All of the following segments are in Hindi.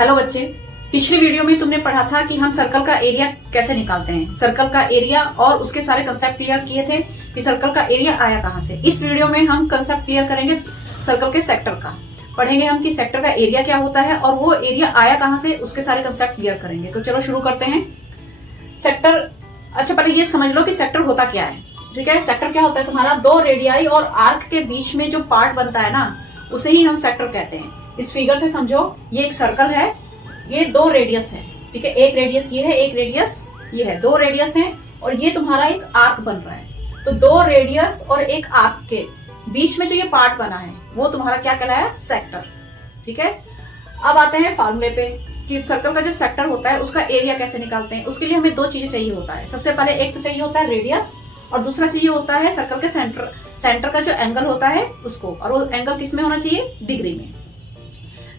हेलो बच्चे, पिछली वीडियो में तुमने पढ़ा था कि हम सर्कल का एरिया कैसे निकालते हैं। सर्कल का एरिया और उसके सारे कंसेप्ट क्लियर किए थे कि सर्कल का एरिया आया कहां से। इस वीडियो में हम कंसेप्ट क्लियर करेंगे सर्कल के सेक्टर का। पढ़ेंगे हम कि सेक्टर का एरिया क्या होता है और वो एरिया आया कहां से, उसके सारे कंसेप्ट क्लियर करेंगे। तो चलो शुरू करते हैं। सेक्टर, अच्छा पहले ये समझ लो कि सेक्टर होता क्या है। ठीक है, सेक्टर क्या होता है? तुम्हारा दो रेडियाई और आर्क के बीच में जो पार्ट बनता है ना, उसे ही हम सेक्टर कहते हैं। इस फिगर से समझो, ये एक सर्कल है, ये दो रेडियस है। ठीक है, एक रेडियस ये है, एक रेडियस ये है, दो रेडियस है और ये तुम्हारा एक आर्क बन रहा है। तो दो रेडियस और एक आर्क के बीच में जो ये पार्ट बना है वो तुम्हारा क्या कहलाया? सेक्टर। ठीक है, अब आते हैं फार्मूले पे कि सर्कल का जो सेक्टर होता है उसका एरिया कैसे निकालते हैं। उसके लिए हमें दो चीजें चाहिए होता है। सबसे पहले एक तो चाहिए होता है रेडियस और दूसरा चाहिए होता है सर्कल के सेंटर का जो एंगल होता है उसको, और वो एंगल किस में होना चाहिए? डिग्री में।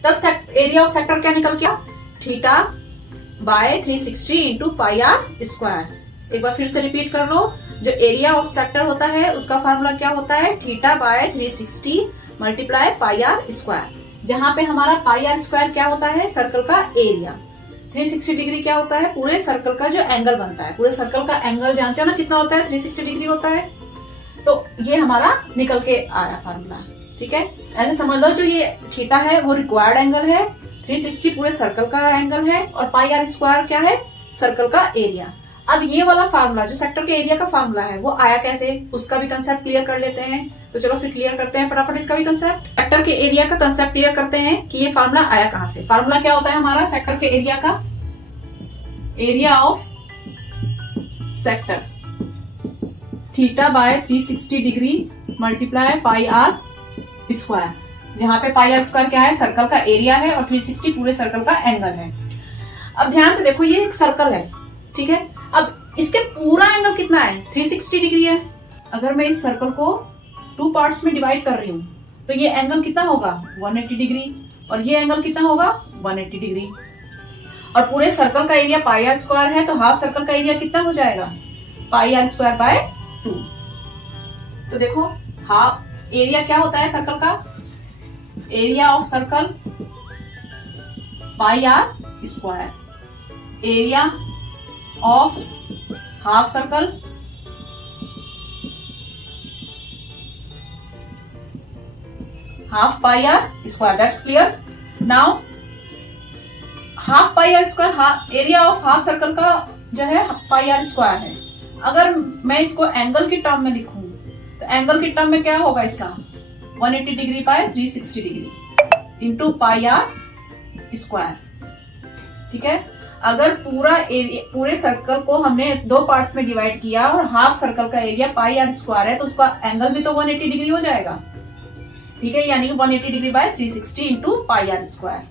तब एरिया ऑफ सेक्टर क्या निकल गया? Theta by 360 into pi are square. एक बार फिर से रिपीट कर लो, जो एरिया ऑफ सेक्टर होता है उसका फार्मूला क्या होता है? Theta by 360 multiply pi are square. जहां पे हमारा पाई आर स्क्वायर क्या होता है? सर्कल का एरिया। 360 डिग्री क्या होता है? पूरे सर्कल का जो एंगल बनता है। पूरे सर्कल का एंगल जानते हो ना कितना होता है? 360 डिग्री होता है। तो ये हमारा निकल के आया फार्मूला। ठीक है, ऐसे समझ लो जो ये थीटा है वो रिक्वायर्ड एंगल है, 360 पूरे सर्कल का एंगल है और पाई आर स्क्वायर क्या है? सर्कल का एरिया। अब ये वाला फार्मूला जो सेक्टर के एरिया का फार्मूला है वो आया कैसे, उसका भी कंसेप्ट क्लियर कर लेते हैं। तो चलो फिर क्लियर करते हैं फटाफट इसका भी कंसेप्ट। सेक्टर के एरिया का कंसेप्ट क्लियर करते हैं कि ये फार्मूला आया कहां से। फार्मूला क्या होता है हमारा सेक्टर के एरिया का? Area of sector theta by 360 degree multiply pi are square. जहां पे पाई आर स्क्वायर क्या है? सर्कल का एरिया है और 360 पूरे सर्कल का एंगल है। अब ध्यान से देखो, ये एक सर्कल है। ठीक है, अब इसके पूरा एंगल कितना है? 360 डिग्री है। अगर मैं इस सर्कल को टू पार्ट्स में डिवाइड कर रही हूं तो ये एंगल कितना होगा? 180 डिग्री और ये एंगल कितना होगा? 180 डिग्री। और पूरे सर्कल का एरिया पाई आर स्क्वायर है तो हाफ सर्कल का एरिया कितना हो जाएगा? पाई आर स्क्वायर बाय 2। तो देखो, हाफ एरिया क्या होता है सर्कल का? Area of circle pi are square. Area of half circle half pi are square. That's clear. Now half pi are square area of half circle का जो है पाई आर स्क्वायर है। अगर मैं इसको एंगल की टर्म में लिखूं तो एंगल की टर्म में क्या होगा इसका? 180 degree by 360 degree into pi are square. ठीक है, अगर पूरे सर्कल को हमने दो पार्ट्स में डिवाइड किया और हाफ सर्कल का एरिया पाई आर स्क्वायर है तो उसका एंगल भी तो 180 डिग्री हो जाएगा। ठीक है, यानी कि 180 degree by 360 into pi are square.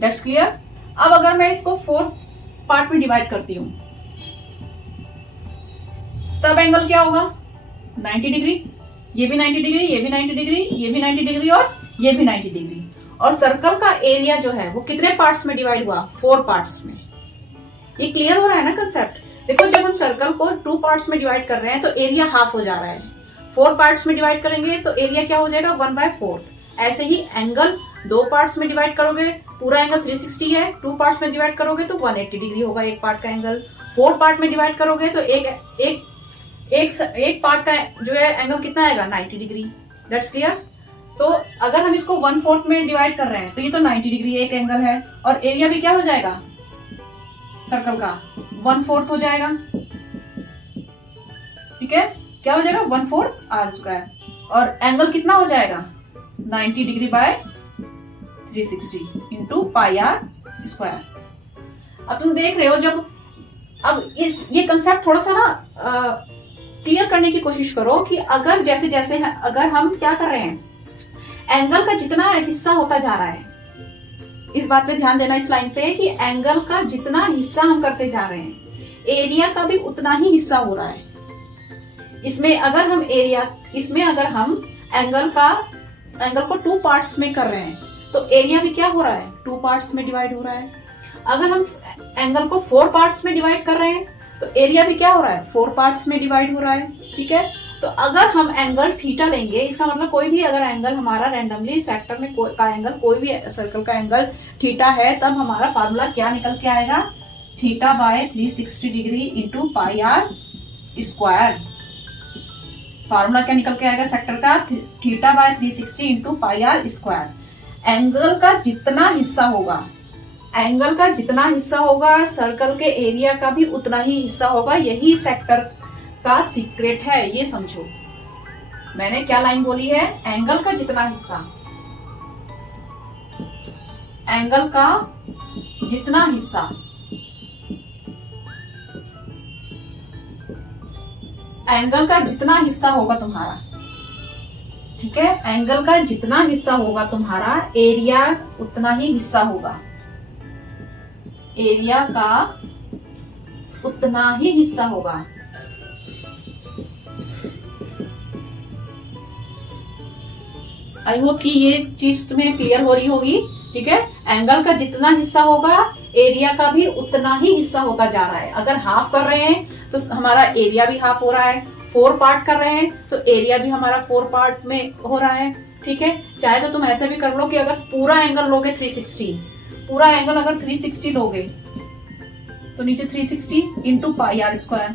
That's clear. अब अगर मैं इसको 4 पार्ट में डिवाइड करती हूं तब एंगल क्या होगा? 90 डिग्री। ये भी 90 डिग्री, ये भी 90 डिग्री, ये भी 90 डिग्री और ये भी 90 डिग्री। और सर्कल का एरिया जो है वो कितने पार्ट्स में डिवाइड हुआ? 4 पार्ट्स में। ये क्लियर हो रहा है ना कंसेप्ट? देखो, जब हम सर्कल को 2 पार्ट्स में डिवाइड कर रहे हैं तो एरिया हाफ हो जा रहा है। 4 पार्ट्स में डिवाइड करेंगे तो एरिया क्या हो जाएगा? 1/4। ऐसे ही एंगल 2 पार्ट्स में डिवाइड करोगे, पूरा एंगल 360 है, 2 पार्ट्स में डिवाइड करोगे तो 180 डिग्री होगा एक पार्ट का एंगल। 4 पार्ट में डिवाइड करोगे तो एक पार्ट का जो है एंगल कितना आएगा? 90 डिग्री। That's clear. तो अगर हम इसको 1/4 में डिवाइड कर रहे हैं तो ये तो 90 डिग्री एक एंगल है और एरिया भी क्या हो जाएगा सर्कल का? 1/4 हो जाएगा। ठीक है, क्या हो जाएगा? 1/4 आर स्क्वायर। और एंगल कितना हो जाएगा? 90 degree by 360 into pi are square. अब तुम देख रहे हो, जब अब ये कंसेप्ट थोड़ा सा ना क्लियर करने की कोशिश करो कि अगर जैसे जैसे अगर हम क्या कर रहे हैं, एंगल का जितना हिस्सा होता जा रहा है, इस बात पे ध्यान देना इस लाइन पे कि एंगल का जितना हिस्सा हम करते जा रहे हैं एरिया का भी उतना ही हिस्सा हो रहा है। इसमें अगर हम एंगल को 2 पार्ट्स में कर रहे हैं तो एरिया भी क्या हो रहा है? 2 पार्ट्स में डिवाइड हो रहा है। अगर हम एंगल को 4 पार्ट्स में डिवाइड कर रहे हैं तो एरिया भी क्या हो रहा है? 4 पार्ट्स में डिवाइड हो रहा है। ठीक है, तो अगर हम एंगल थीटा लेंगे, इसका मतलब कोई भी अगर एंगल हमारा रैंडमली सेक्टर में का एंगल, कोई भी सर्कल का एंगल थीटा है, तब हमारा फार्मूला क्या निकल के आएगा, theta by 360 degree into pi are square. Formula क्या निकल के आएगा सेक्टर का, theta by 360 into pi are square. Angle का जितना हिस्सा होगा, एंगल का जितना हिस्सा होगा, सर्कल के एरिया का भी उतना ही हिस्सा होगा। यही सेक्टर का सीक्रेट है, ये समझो। मैंने क्या लाइन बोली है, एंगल का जितना हिस्सा, एंगल का जितना हिस्सा, एंगल का जितना हिस्सा होगा तुम्हारा, ठीक है, एंगल का जितना हिस्सा होगा तुम्हारा, एरिया उतना ही हिस्सा होगा, एरिया का उतना ही हिस्सा होगा। आई होप कि ये चीज तुम्हें क्लियर हो रही होगी, ठीक है। एंगल का जितना हिस्सा होगा, एरिया का भी उतना ही हिस्सा होता जा रहा है। अगर हाफ कर रहे हैं तो हमारा एरिया भी हाफ हो रहा है, 4 पार्ट कर रहे हैं तो एरिया भी हमारा 4 पार्ट में हो रहा है, ठीक है। चाहे तो तुम ऐसे भी कर लो कि अगर पूरा एंगल लोगे 360, पूरा एंगल अगर 360 लोगे तो नीचे 360 इंटू पाई आर स्क्वायर,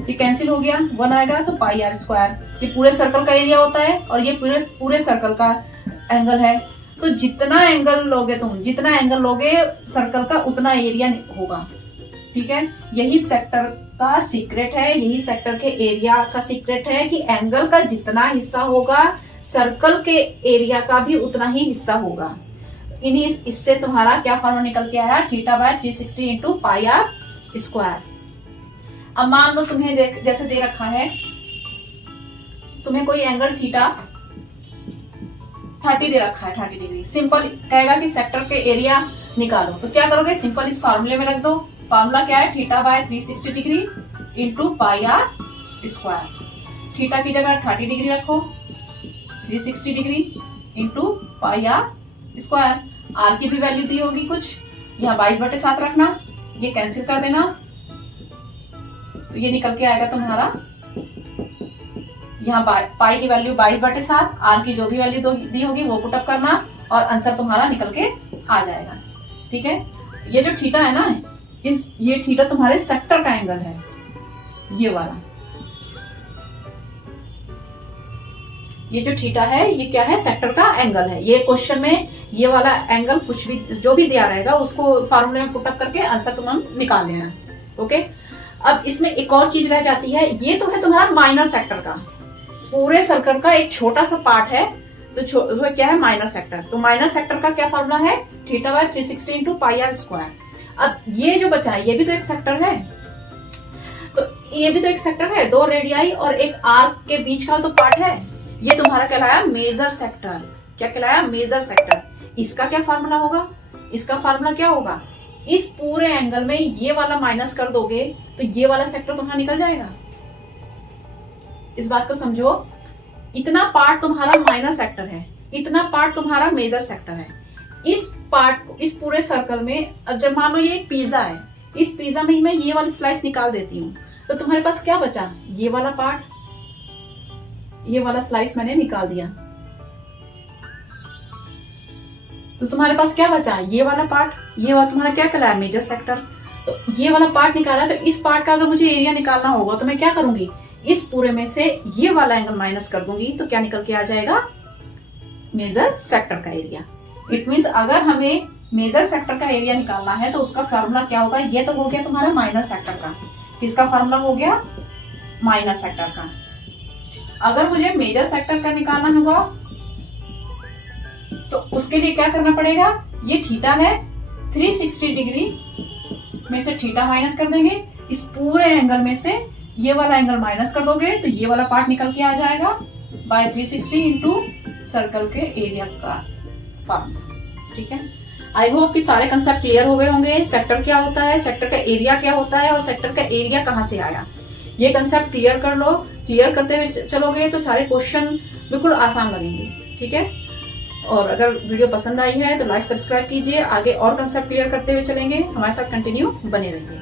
ये कैंसिल हो गया, 1 आएगा तो पाई आर स्क्वायर। ये पूरे सर्कल का एरिया होता है और ये पूरे सर्कल का एंगल है। तो जितना एंगल लोगे तुम, जितना एंगल लोगे सर्कल का, उतना एरिया होगा, ठीक है। यही सेक्टर का सीक्रेट है, यही सेक्टर के एरिया का सीक्रेट है कि एंगल का जितना हिस्सा होगा, सर्कल के एरिया का भी उतना ही हिस्सा होगा। इन्हीं इससे तुम्हारा क्या फॉर्मूला निकल के आया, theta by 360 into pi are square. अब मान लो तुम्हें जैसे दे रखा है, तुम्हें कोई एंगल थीटा 30 दे रखा है, 30 डिग्री। सिंपल कहेगा कि सेक्टर के एरिया निकालो, तो क्या करोगे, सिंपल इस फार्मूले में रख दो। फार्मूला क्या है, theta by 360 degree into pi are square. Theta की जगह 30 डिग्री रखो, 360 degree into pi are square. R की भी वैल्यू दी होगी कुछ, यहाँ 22/7 रखना, ये कैंसिल कर देना, तो ये निकल के आएगा तुम्हारा, यहाँ पाई की वैल्यू 22/7, आर की जो भी वैल्यू दी होगी वो पुटअप करना और आंसर तुम्हारा निकल के आ जाएगा, ठीक है। ये जो थीटा है ना, ये थीटा तुम्हारे सेक्टर का एंगल है, ये वाला, ये जो थीटा है ये क्या है, सेक्टर का एंगल है। ये क्वेश्चन में ये वाला एंगल कुछ भी जो भी दिया रहेगा उसको फार्मूले में पुटअप करके आंसर तुम निकाल लेना, ओके। अब इसमें एक और चीज रह जाती है, ये तो है तुम्हारा माइनर सेक्टर का, पूरे सर्कल का एक छोटा सा पार्ट है, तो क्या है, माइनर सेक्टर। तो माइनर सेक्टर का क्या फार्मूला है, theta by 360 into pi are square. अब ये जो बचा है ये भी तो एक सेक्टर है, तो ये भी तो एक सेक्टर है, 2 रेडियाई और एक आर्क के बीच का तो पार्ट है। ये तुम्हारा कहलाया मेजर सेक्टर। क्या कहलाया, मेजर सेक्टर। इसका क्या फार्मूला होगा, इसका फार्मूला क्या होगा, इस पूरे एंगल में ये वाला माइनस कर दोगे तो ये वाला सेक्टर तुम्हारा निकल जाएगा। इस बात को समझो, इतना पार्ट तुम्हारा माइनर सेक्टर है, इतना पार्ट तुम्हारा मेजर सेक्टर है। इस पार्ट को, इस पूरे सर्कल में, अब जब मान लो ये एक पिज्जा है, इस पिज्जा में ही मैं ये वाली स्लाइस निकाल देती हूँ, तो तुम्हारे पास क्या बचा, ये वाला पार्ट, ये वाला स्लाइस मैंने निकाल दिया, तो तुम्हारे पास क्या बचा, ये वाला पार्ट, ये वाला तुम्हारा क्या कहलाया, मेजर सेक्टर। तो ये वाला पार्ट निकाला, तो इस पार्ट का अगर मुझे एरिया निकालना होगा तो मैं क्या करूंगी, इस पूरे में से ये वाला एंगल माइनस कर दूंगी, तो क्या निकल के आ जाएगा, मेजर सेक्टर का एरिया। इट मीन्स अगर हमें मेजर सेक्टर का एरिया निकालना है तो उसका फार्मूला क्या होगा, ये तो हो गया तुम्हारा माइनर सेक्टर का, किसका फार्मूला हो गया, माइनर सेक्टर का। अगर मुझे मेजर सेक्टर का निकालना होगा तो उसके लिए क्या करना पड़ेगा, ये थीटा है, 360 डिग्री में से थीटा माइनस कर देंगे, इस पूरे एंगल में से ये वाला एंगल माइनस कर दोगे तो ये वाला पार्ट निकल के आ जाएगा बाय 360 इंटू सर्कल के एरिया का फॉर्मूला, ठीक है। आई होप कि सारे कंसेप्ट क्लियर हो गए होंगे, सेक्टर क्या होता है, सेक्टर का एरिया क्या होता है और सेक्टर का एरिया कहाँ से आया, ये कंसेप्ट क्लियर कर लो। क्लियर करते हुए चलोगे तो सारे क्वेश्चन बिल्कुल आसान लगेंगे, ठीक है। और अगर वीडियो पसंद आई है तो लाइक सब्सक्राइब कीजिए, आगे और कंसेप्ट क्लियर करते हुए चलेंगे, हमारे साथ कंटिन्यू बने रहिए।